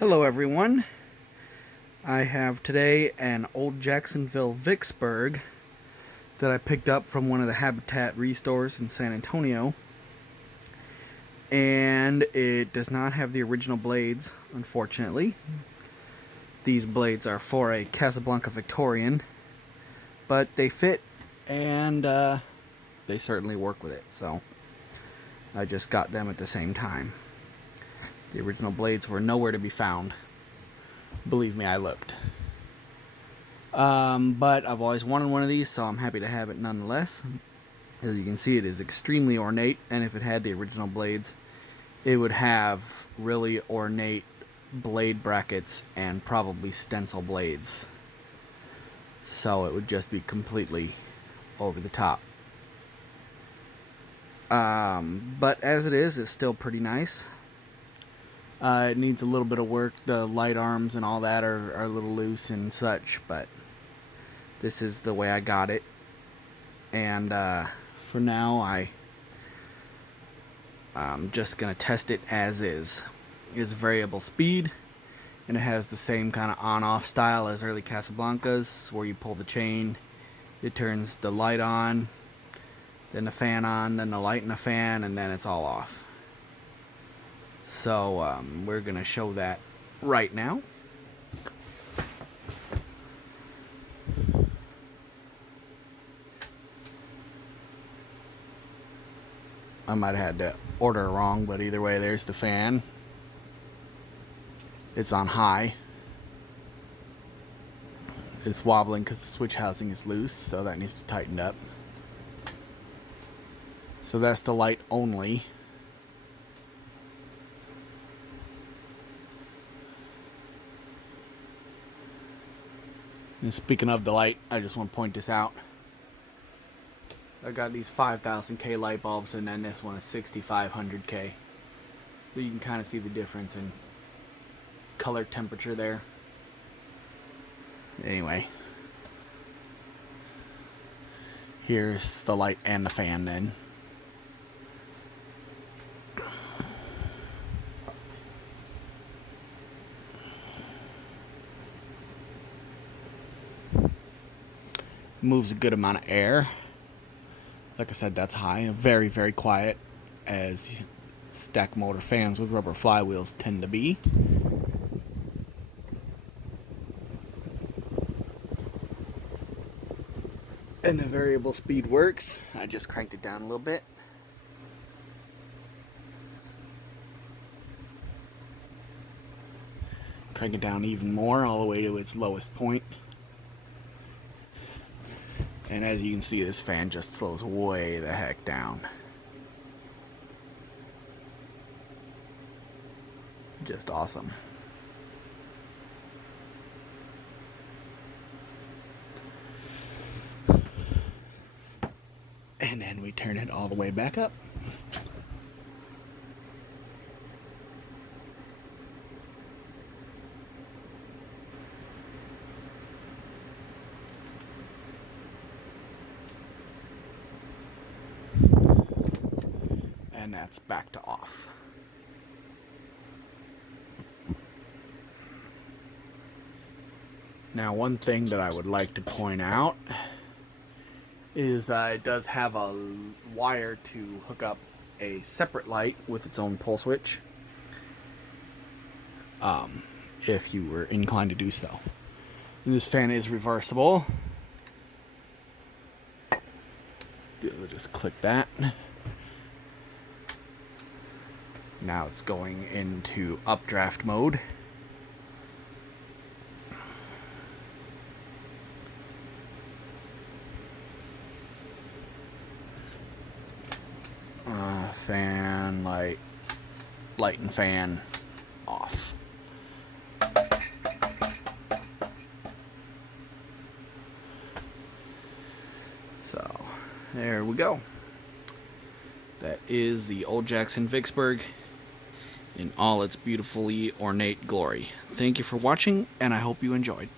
Hello everyone. I have today an old Jacksonville Vicksburg that I picked up from one of the Habitat restores in San Antonio. And it does not have the original blades, unfortunately. These blades are for a Casablanca Victorian, but they fit and they certainly work with it, so I just got them at the same time. The original blades were nowhere to be found. Believe me, I looked. But I've always wanted one of these, so I'm happy to have it nonetheless. As you can see, it is extremely ornate, and if it had the original blades, it would have really ornate blade brackets and probably stencil blades. So it would just be completely over the top. But as it is, it's still pretty nice. It needs a little bit of work. The light arms and all that are a little loose and such, but this is the way I got it. And for now, I'm just going to test it as is. It's variable speed, and it has the same kind of on-off style as early Casablancas, where you pull the chain, it turns the light on, then the fan on, then the light and the fan, and then it's all off. So we're going to show that right now. I might have had to order it wrong, but either way, there's the fan. It's on high. It's wobbling because the switch housing is loose, so that needs to be tightened up. So that's the light only. And speaking of the light, I just want to point this out. I got these 5000K light bulbs, and then this one is 6500K. So you can kind of see the difference in color temperature there. Anyway, here's the light and the fan then. Moves a good amount of air. Like I said, that's high. Very, very quiet, as stack motor fans with rubber flywheels tend to be. And the variable speed works. I just cranked it down a little bit. Crank it down even more, all the way to its lowest point. And as you can see, this fan just slows way the heck down. Just awesome. And then we turn it all the way back up. And that's back to off. Now, one thing that I would like to point out is it does have a wire to hook up a separate light with its own pull switch, if you were inclined to do so. And this fan is reversible. Just click that. Now it's going into updraft mode. Fan, light and fan off. So there we go. That is the old Jackson Vicksburg in all its beautifully ornate glory. Thank you for watching, and I hope you enjoyed.